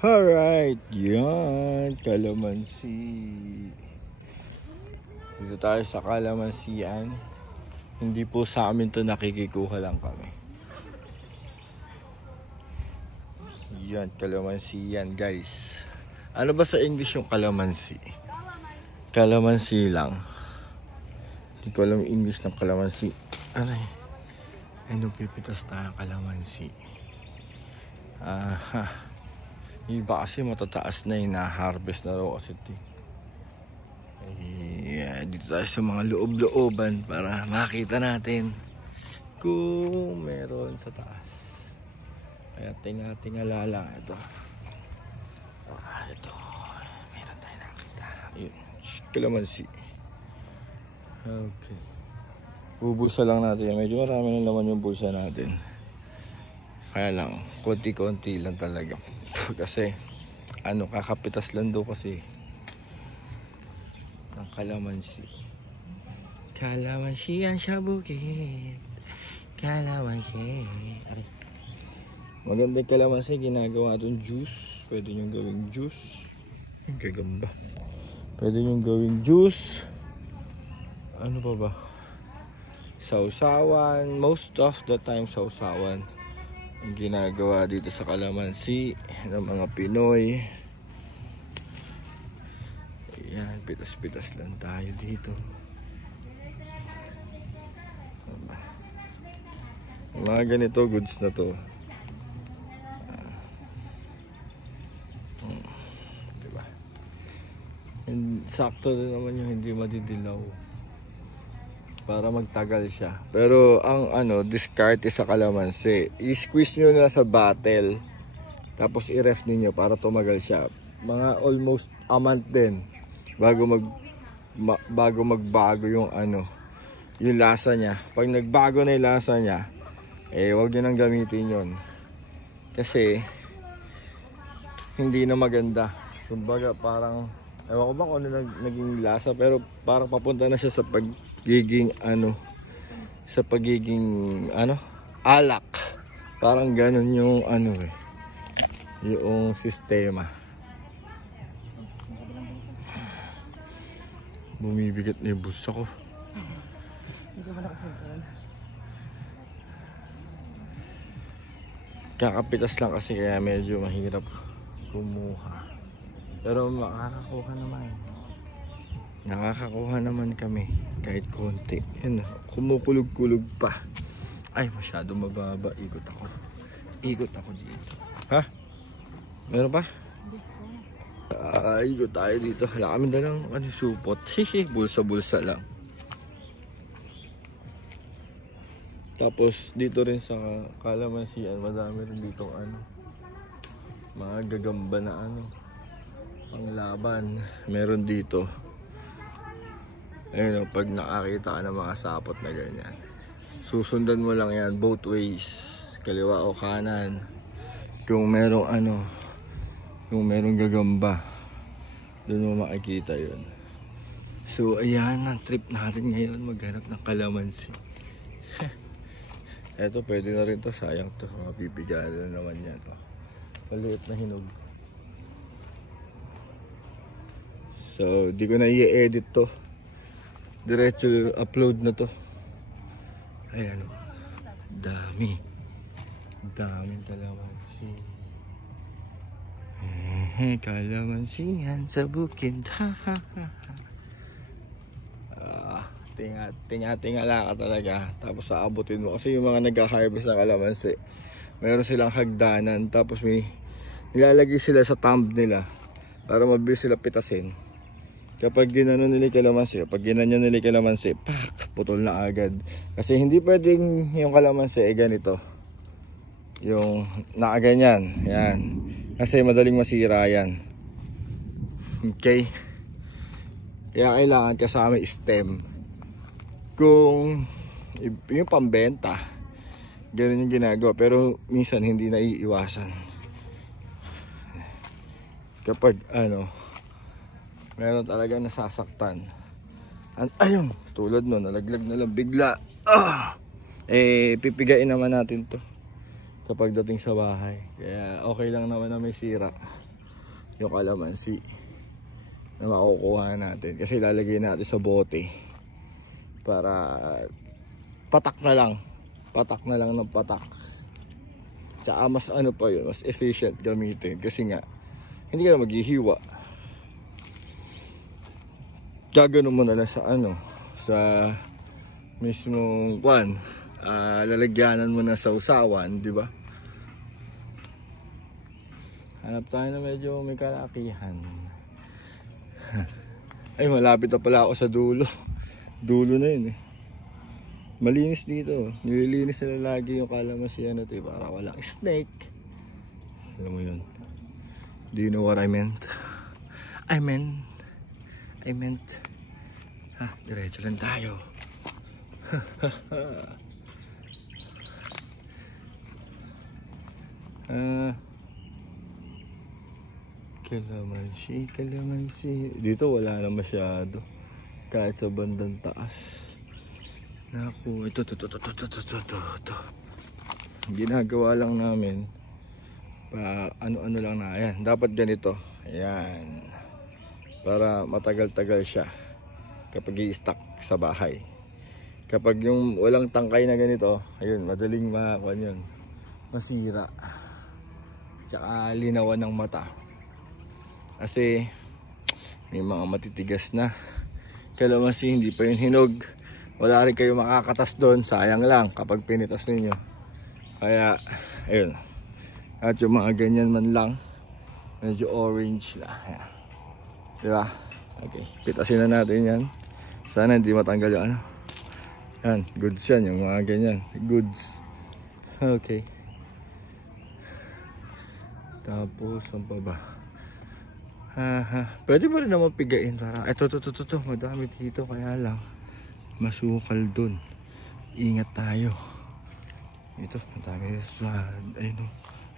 Alright, yan, kalamansi. Dito tayo sa kalamansian. Hindi po sa amin to, nakikikuha lang kami. Yan, kalamansian guys. Ano ba sa English yung kalamansi? Kalamansi lang. Hindi ko alam yung English ng kalamansi. Aray. Ano, pipitas tayo kalamansi. Aha. Iba kasi matataas na yung na-harvest na raw kasi ito. Yeah, dito tayo sa mga loob-looban para makita natin kung meron sa taas. Kaya tinga-tingala lang ito. Ito. Meron tayo nakita. Ayun. Kalamansi. Okay. Bubulsa lang natin. Medyo marami na naman yung bulsa natin. Kaya lang, konti-konti lang talaga. Kasi, kakapitas lang daw kasi ng kalamansi. Kalamansi yan sa bukid. Kalamansi. Aray. Magandang kalamansi, ginagawa itong juice. Pwede nyo gawing juice. Yung gagamba. Pwede nyo gawing juice. Ano pa ba? Sausawan. Most of the time, sausawan ang ginagawa dito sa kalamansi ng mga Pinoy. Ayan, pitas-pitas lang tayo dito. Mga ganito goods na to. Diba? Sakto din naman yung hindi madidilaw para magtagal siya. Pero ang discard sa kalamansi, i-squeeze nyo na sa bottle tapos i-rest niyo para tumagal siya. Mga almost a month din bago magbago yung yung lasa niya. Pag nagbago na yung lasa niya, wag niyo nang gamitin yon. Kasi hindi na maganda. Kumbaga parang ewan ko ba kung ano naging lasa, pero parang papunta na siya sa pagiging alak. Parang ganun yung yung sistema. Bumibigat na yung bulsa ko. Kakapitas lang kasi kaya medyo mahirap kumuha. Pero nakakakuha naman kami kahit konti. Yan, kumukulog-kulog pa. Ay, masyado mababa. Ikot ako dito. Ha? Meron pa? Ikot tayo dito. Wala kami dalang supot. Bulsa-bulsa lang. Tapos dito rin sa kalamansian, madami rin dito mga gagamba na panglaban. Meron dito. Ayun, pag nakakita ka ng mga sapot na ganyan, susundan mo lang yan both ways, kaliwa o kanan. Kung merong gagamba, doon mo makikita yun. So ayan, ang trip natin ngayon, maghanap ng kalamansi. Eto, pwede na rin to, sayang to, mapipigalan na naman yan. Maliit na hinog. So di ko na i-edit to, diretso upload na to. Ayan, daming kalamansi. Kalamansi yan sa bukid. Tinga-tingala ka talaga. Tapos aabutin mo kasi yung mga nag-harvest ng kalamansi, meron silang hagdanan, tapos may nilalagay sila sa thumb nila para mabilis sila pitasin. Kapag ginano nila kalamansi, pak, putol na agad. Kasi hindi pwedeng yung kalamansi ganito, yung nakaganyan, yan. Kasi madaling masira yan. Okay? Kaya kailangan kasama stem. Kung yung pambenta, ganun yung ginagawa. Pero minsan hindi naiiwasan. Kapag meron talaga nasasaktan. Ayun, tulad no, nalaglag na lang bigla. Pipigain naman natin to kapag dating sa bahay. Kaya okay lang naman na may sira. yung kalamansi na makukuha natin. Kasi lalagay natin sa bote para patak na lang. Patak na lang ng patak. Tsaka mas ano pa yun, mas efficient gamitin. Kasi nga, hindi ka na maghihiwa. Gagano mo na lang sa ano, sa mismong kwan. Lalagyanan mo na sa usawan, di ba? Hanap tayo na medyo may kalakihan. Ay, malapit na pala ako sa dulo. Dulo na yun eh. Malinis dito. Nililinis nila lagi yung kalamansi ano to, para walang snake. Alam mo yun. Do you know what I meant? I meant. Diretso lang tayo. Kalamansi. Dito wala na masyado. Kahit sa bandang taas. Naku, ito. Ginagawa lang namin pa ano-ano lang na. Ayan, dapat ganito. Ayan. Para matagal-tagal siya kapag i-stock sa bahay. Kapag yung walang tangkay na ganito, ayun, madaling yun, masira. Tsaka linawan ng mata. Kasi may mga matitigas na kalamansi, hindi pa yun hinog. Wala rin kayo makakatas doon, sayang lang kapag pinitas ninyo. Kaya ayun. At yung mga ganyan man lang, medyo orange na. Ayan. Diba? Okay, pitasin na natin yan. Sana hindi matanggal yung ano. Yan, goods yan, yung mga ganyan. Goods. Okay. Tapos, saan pa ba? Pwede mo rin naman pigain. Para, ito, madami dito. Kaya lang, masukal dun. Ingat tayo. Ito, madami sa, ayun o.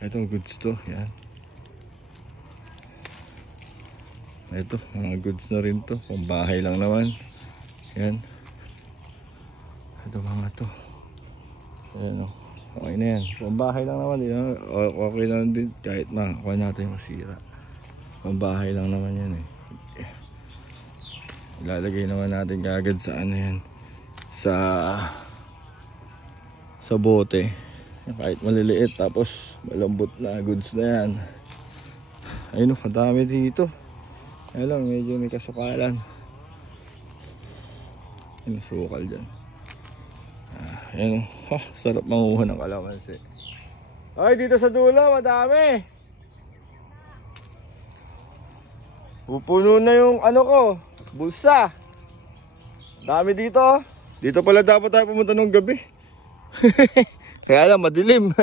Ito, goods to. Yan. Ito, mga goods na rin to. Pambahay lang naman. Yan. Ito mga to. Ayan o. Okay na yan. Pambahay lang naman. Yan. Okay lang din. Kahit kuha natin masira. Pambahay lang naman yan eh. Ilalagay naman natin kagad sa ano yan. Sa bote. Kahit maliliit. Tapos malambot na goods na yan. Ayun o. Kadami dito. Ayun lang. Medyo may kasukalan. Ayun, sukal dyan. Ayan o. Sarap manguha ng kalamansi. Ay, dito sa dulo, madami. Pupuno na yung ano ko, bulsa. Dami dito. Dito pala dapat tayo pumunta nung gabi. Kaya lang, madilim.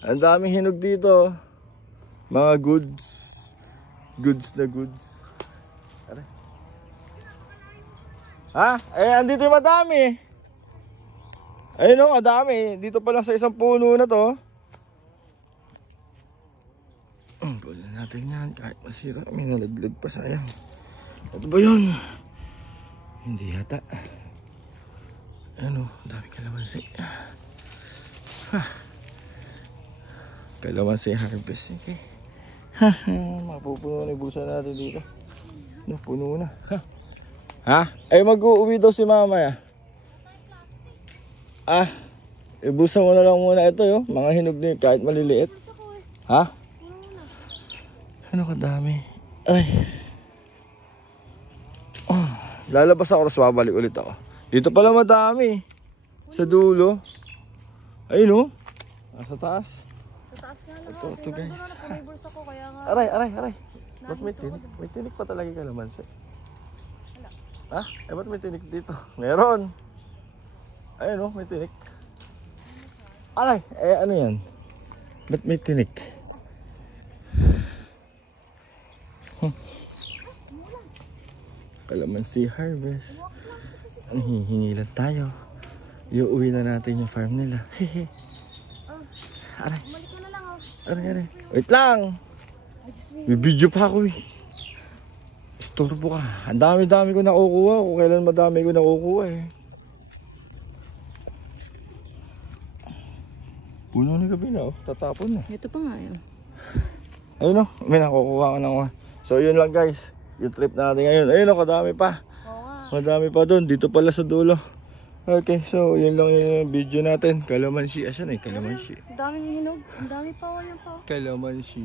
Ang daming hinog dito. Mga goods. Goods na goods. Ha? Eh, andito yung madami. Ayun o, madami. Dito pa lang sa isang puno na to. Pwede natin yan. Kahit masira, may nalaglag pa, sayang. Ito ba yun? Hindi yata. Ayun o, dami kalamansi. Kalamansi harvest. Okay. Mapupuno na yung bulsa natin dito. No, puno na. Ha? Ay, mag-uuwi daw si mama ya. Ibusan mo na lang muna ito yo. Mga hinog na kahit maliliit. Ha? Ano kadami? Ay. Lalabas ako, tapos babalik ulit ako. Dito pala madami. Sa dulo. Ayun o. Sa taas. Sa taas nga lang. Ito guys. May bulsa ko kaya nga. Aray. Ba't may tinik? May tinik pa talaga yung kalamansi. Ha? Eh, ba't may tinik dito? Meron. Ayun o, may tinik. Alay, ano yan? Ba't may tinik? Kalamansi harvest. Ang hihingilan tayo. Iuwi na natin yung farm nila. Hehe. Aray. Bumalik mo na lang oh. Aray. Wait lang. May video pa ako eh. Istorbo ka. Ang dami-dami ko nakukuha. Kung kailan madami ko nakukuha eh. Puno na gabi na oh. Tatapon na. Ito pa nga yun. Ayun o, may nakukuha ko ng one. So yun lang guys, yung trip natin ngayon. Ayun o, kadami pa. Oo nga. Madami pa doon, dito pala sa dulo. Okay, so yun lang yung video natin. Kalamansi, asan eh, kalamansi. Ang daming hinog. Ang dami pa. Yan pa. Kalamansi.